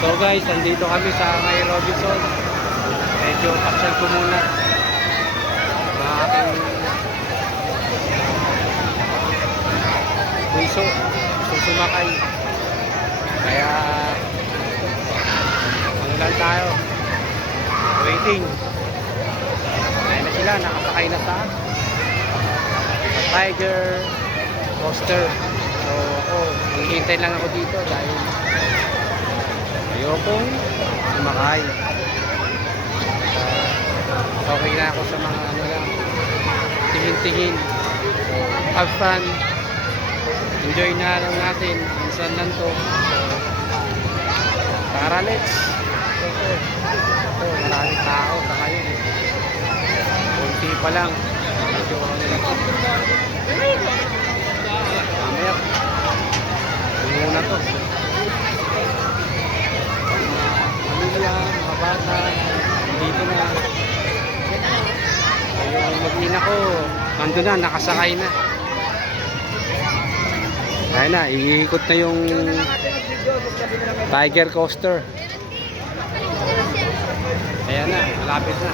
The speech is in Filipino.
So guys, andito kami sa May Robinson. Medyo pasyal ko muna. Mga aking bunso. Gusto sumakay. Kaya ano lang tayo. Waiting. Kaya na sila, nakasakay na sa Tiger Coaster. So ako, maghihintay lang ako dito dahil ayokong sumakay. Okay na ako sa mga ano lang, tingin-tingin. So, have fun. Enjoy na lang natin. Minsan lang to. So, tara, let's. So, maraming tao sa ngayon. Kunti pa lang. Medyo ano lang. Mamaya. Muna to. Pamilya, mga bata, dito na. So, yung mag-ina ko, nandun na, nakasakay na. Ayan na, iikot na yung Tiger Coaster. Ayan na, malapit na.